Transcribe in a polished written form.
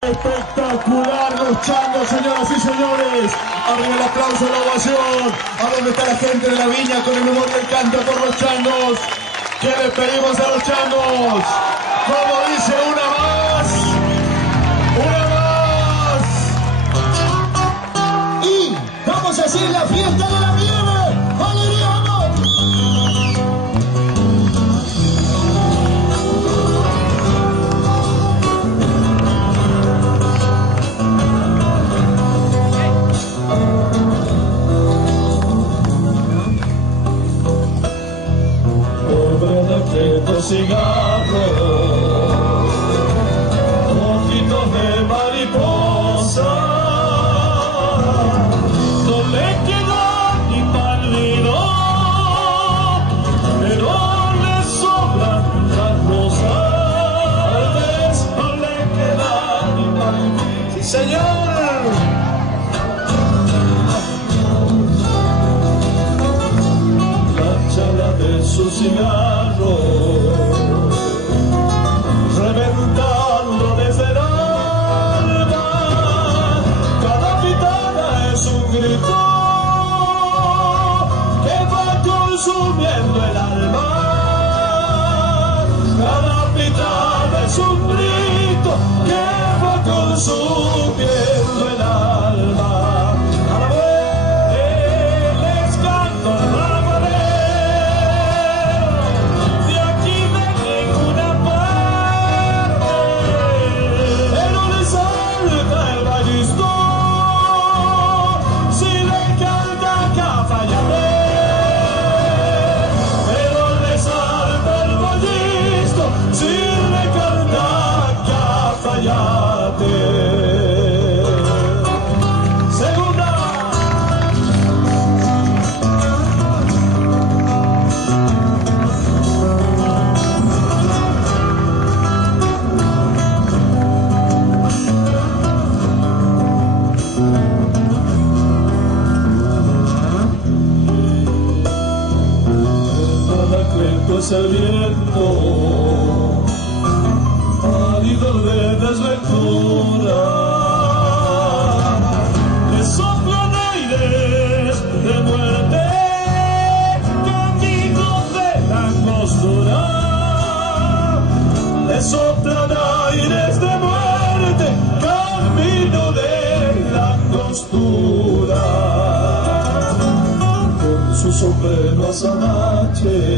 Espectacular luchando, señoras y señores. Arriba el aplauso, la ovación. ¿A dónde está la gente de la viña con el humor y el canto por los changos? ¿Qué le pedimos a los changos? Como dice, una más. Una más. Y vamos a hacer la fiesta de la nieve. ¡Alegría, amor! Cigarros, ojitos de mariposa, no le queda ni pálido, pero le sobran las rosas, no le queda ni pálido. ¡Sí, señor! La chala de su cigarro reventando desde el alma, cada pitada es un grito que va consumiendo el alma, cada pitada es un grito que va consumiendo el alma. Es el viento árido de desventura, le soplan aires de muerte, camino de la angostura, le soplan aires de muerte, camino de la angostura, con su sombrero azabache